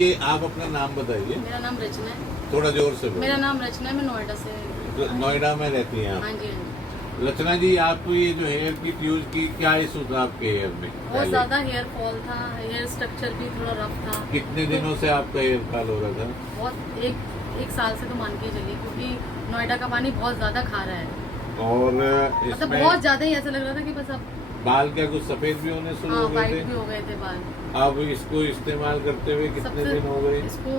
ये आप अपना नाम बताइए। मेरा नाम रचना है। थोड़ा जोर से बोलिए। मेरा नाम रचना है, मैं नोएडा से। नोएडा में रहती हैं आप? हाँ जी, हाँ जी। रचना जी, आप ये जो हेयर किट यूज की, क्या इशू था आपके हेयर में? बहुत ज़्यादा हेयर फॉल था, हेयर स्ट्रक्चर भी थोड़ा रफ था। कितने दिनों से आपका हेयर फॉल हो रहा था? बहुत एक साल से तो मान के चलिए, क्योंकि नोएडा का पानी बहुत ज़्यादा खा रहा है और मतलब इसमें बहुत ज़्यादा ही ऐसा लग रहा था कि बस अब बाल क्या कुछ सफेद भी होने शुरू हाँ हो गए वाइट थे? भी हो गए थे बाल। अब इसको इस्तेमाल करते हुए कितने सबसे दिन हो गए? इसको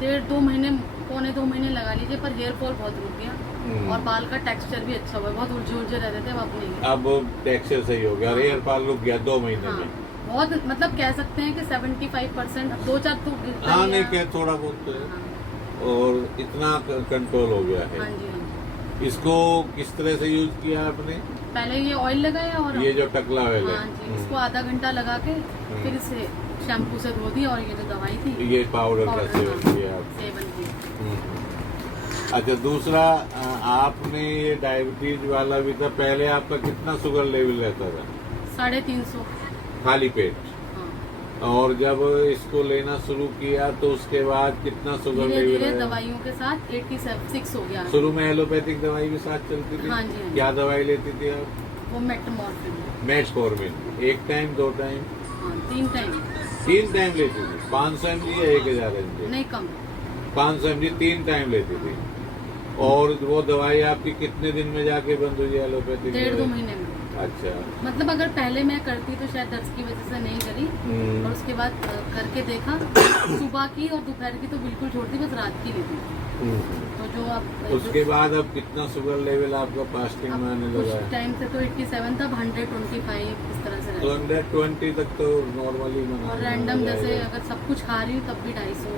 1.5-2 महीने, पौने 2 महीने लगा लीजिए, पर हेयर फॉल बहुत रुक गया और बाल का टेक्सचर भी अच्छा हुआ। बहुत उलझे रहते थे, अब नहीं है। अब टेक्सचर सही हो गया और हेयर फॉल रुक गया 2 महीने हाँ, में? बहुत मतलब कह सकते हैं कि 75%, अब 2-4 तो गिरता हाँ, ही नहीं है। क्या, थोड़ा बहुत तो है। हाँ, और इतना कंट्रोल हो गया है। हाँ जी, हाँ जी। इसको किस तरह से यूज किया आपने? पहले ये ऑयल लगाया और ये जो टकला ऑयल है? हाँ जी, इसको आधा घंटा लगा के फिर इसे शैम्पू से धो दिया और ये जो दवाई थी ये पाउडर का पाउडर, सेवन हाँ, किया आप? सेवन किया। अच्छा, दूसरा आपने ये डायबिटीज वाला भी था, पहले आपका कितना शुगर लेवल रहता था? 350। खाली पेट? हाँ, और जब इसको लेना शुरू किया तो उसके बाद कितना शुगर धीरे लेवल धीरे है? दवाइयों के साथ 86 हो गया। शुरू में एलोपैथिक दवाई के साथ चलती थी? हाँ जी, हाँ जी। क्या दवाई लेती थी आप? वो मेट्रोमॉर्फिन। मेटफॉर्मिन? एक टाइम, 2 टाइम? हाँ, 3 टाइम। 3 टाइम लेती थी? 500 mg या 1000 mg? नहीं, कम। 500 mg 3 टाइम लेती थी। और वो दवाई आपकी कितने दिन में जाके बंद हुई एलोपैथिक? 1.5-2 महीने में। अच्छा। मतलब अगर पहले मैं करती तो शायद दर्द की वजह से नहीं करी, और उसके बाद करके देखा। सुबह की और दोपहर की तो बिल्कुल छोड़ दी, बस रात की लेती थी। तो जो अब उसके बाद अब कितना शुगर लेवल आपका फास्टिंग में आने कुछ लगा है? टाइम से तो 87 था, 125 इस तरह से तो रहता 120 तक तो नॉर्मली है। और रैंडम जैसे अगर सब कुछ खा रही हूँ तब भी 250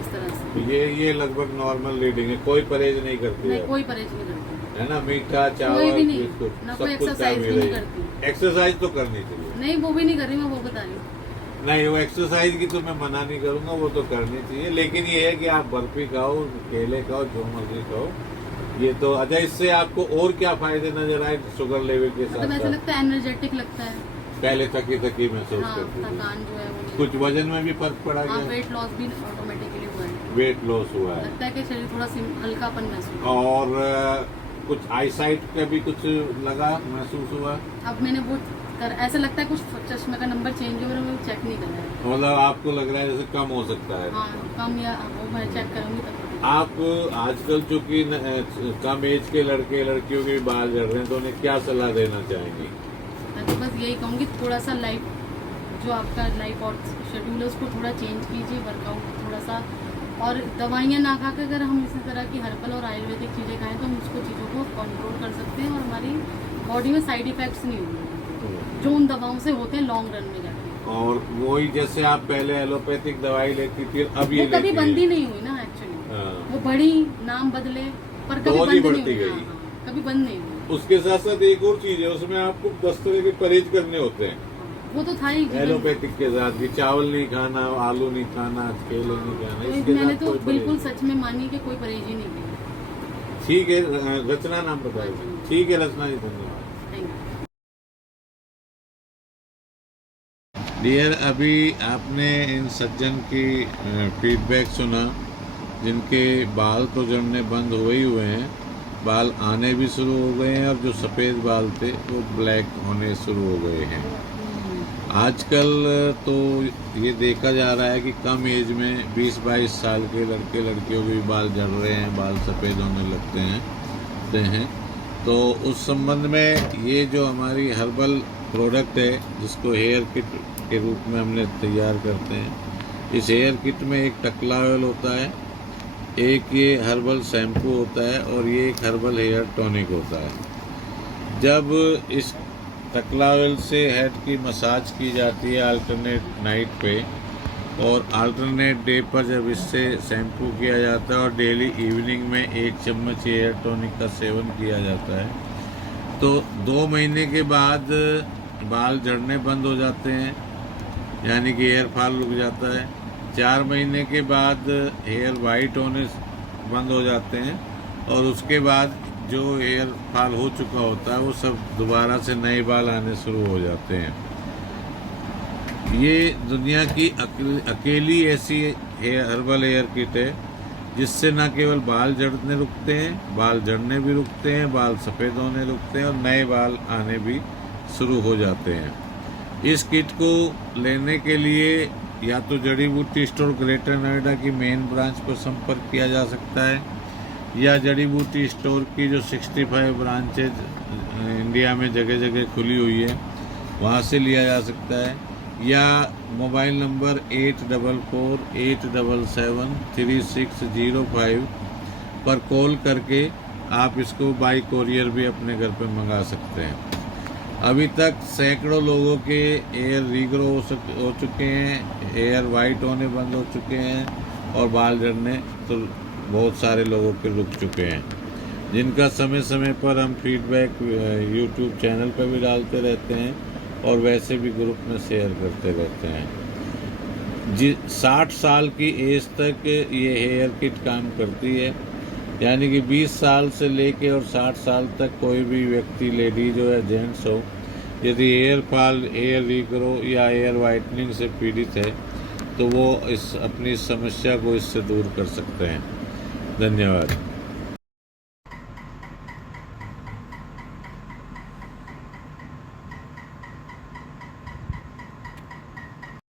इस तरह से। ये लगभग नॉर्मल रीडिंग है, कोई परहेज नहीं करती नहीं, है? कोई परहेज नहीं करती। है ना? मीठा, कोई चावल, भी नहीं, बिस्कुट, ना सब कोई कुछ एक्सरसाइज भी नहीं करती। एक्सरसाइज तो करनी चाहिए। नहीं, वो भी नहीं कर रही, मैं वो बता रही हूँ। नहीं, वो एक्सरसाइज की तो मैं मना नहीं करूंगा, वो तो करनी चाहिए, लेकिन ये है कि आप बर्फी खाओ, केले खाओ, जो मर्जी खाओ। ये तो अच्छा, इससे आपको और क्या फायदे नजर आए शुगर लेवल के मतलब ऐसा साथ? लगता है एनर्जेटिक लगता है। पहले थकी थकी महसूस हाँ, करती थी? थकान जो है वो नहीं। कुछ वजन में भी फर्क पड़ा हाँ, क्या? वेट लॉस भी ऑटोमेटिकली हुआ है। वेट लॉस हुआ है? लगता है कि शरीर थोड़ा हल्कापन महसूस। और कुछ आई साइट का भी कुछ लगा, महसूस हुआ? अब मैंने वो ऐसा लगता है कुछ चश्मे का नंबर चेंज हो रहा है, मैं चेक नहीं कर रहा है। मतलब आपको लग रहा है जैसे कम हो सकता है? हाँ, कम या वो मैं चेक करूंगी तब। आप आजकल चूंकि कम एज के लड़के लड़कियों के भी बाल झड़ रहे हैं, तो उन्हें क्या सलाह देना चाहेंगे? मैं तो बस यही कहूँगी, थोड़ा सा लाइफ जो आपका लाइफ और शेड्यूल है उसको थोड़ा चेंज कीजिए, वर्कआउट थोड़ा सा, और दवाइयाँ ना खा के अगर हम इसी तरह की हर्बल और आयुर्वेदिक चीज़ें खाएं तो हम उसको चीज़ों को कंट्रोल कर सकते हैं और हमारी बॉडी में साइड इफेक्ट्स नहीं होंगे जो उन दवाओं से होते हैं लॉन्ग रन में जाके। और वही जैसे आप पहले एलोपैथिक दवाई लेती थी, अब ये वो कभी लेती बंद हैं? ही नहीं हुई ना एक्चुअली। हाँ। वो बढ़ी, नाम बदले, पर कभी डोज ही बंद बढ़ती नहीं हुई। गई। हाँ, हाँ, कभी बंद नहीं हुई। उसके साथ साथ एक और चीज है, उसमें आपको 10 तरह के परहेज करने होते हैं वो तो था ही जीवन। एलोपैथिक के साथ, कि चावल नहीं खाना, आलू नहीं खाना, केले नहीं खाना, तो इसके मैंने साथ तो कोई बिल्कुल परहेज सच में मानी कि कोई परहेज ही नहीं किया। नहीं। ठीक है, रचना नाम बताइए। हाँ जी। ठीक है रचना जी, धन्यवाद। Thank you. डियर, अभी आपने इन सज्जन की फीडबैक सुना, जिनके बाल तो झड़ने बंद हुए ही हुए हैं, बाल आने भी शुरू हो गए हैं, और जो सफ़ेद बाल थे वो ब्लैक होने शुरू हो गए हैं। आजकल तो ये देखा जा रहा है कि कम एज में 20-22 साल के लड़के लड़कियों के भी बाल झड़ रहे हैं, बाल सफ़ेद होने लगते हैं। तो उस संबंध में ये जो हमारी हर्बल प्रोडक्ट है, जिसको हेयर किट के रूप में हमने तैयार करते हैं, इस हेयर किट में एक टकला ऑयल होता है, एक ये हर्बल शैम्पू होता है, और ये एक हर्बल हेयर टॉनिक होता है। जब इस टकला ऑयल से हेड की मसाज की जाती है अल्टरनेट नाइट पे, और अल्टरनेट डे पर जब इससे शैम्पू किया जाता है, और डेली इवनिंग में 1 चम्मच हेयर टॉनिक का सेवन किया जाता है, तो 2 महीने के बाद बाल झड़ने बंद हो जाते हैं, यानी कि हेयर फॉल रुक जाता है। 4 महीने के बाद हेयर वाइट होने बंद हो जाते हैं, और उसके बाद जो हेयर फॉल हो चुका होता है वो सब दोबारा से नए बाल आने शुरू हो जाते हैं। ये दुनिया की अकेली ऐसी हर्बल हेयर किट है जिससे न केवल बाल झड़ने रुकते हैं, बाल झड़ने भी रुकते हैं, बाल सफ़ेद होने रुकते हैं और नए बाल आने भी शुरू हो जाते हैं। इस किट को लेने के लिए या तो जड़ी बूटी स्टोर ग्रेटर नोएडा की मेन ब्रांच पर संपर्क किया जा सकता है, या जड़ी बूटी स्टोर की जो 65 ब्रांचेज इंडिया में जगह जगह खुली हुई है वहाँ से लिया जा सकता है, या मोबाइल नंबर 8448773605 पर कॉल करके आप इसको बाई कोरियर भी अपने घर पे मंगा सकते हैं। अभी तक सैकड़ों लोगों के एयर रीग्रो हो चुके हैं, एयर वाइट होने बंद हो चुके हैं और बाल झड़ने तो बहुत सारे लोगों के रुक चुके हैं, जिनका समय समय पर हम फीडबैक यूट्यूब चैनल पर भी डालते रहते हैं और वैसे भी ग्रुप में शेयर करते रहते हैं। 60 साल की एज तक ये हेयर किट काम करती है, यानी कि 20 साल से लेके और 60 साल तक कोई भी व्यक्ति, लेडीज हो या जेंट्स हो, यदि हेयर फॉल, हेयर रीग्रो या हेयर वाइटनिंग से पीड़ित है तो वो अपनी समस्या को इससे दूर कर सकते हैं। धन्यवाद।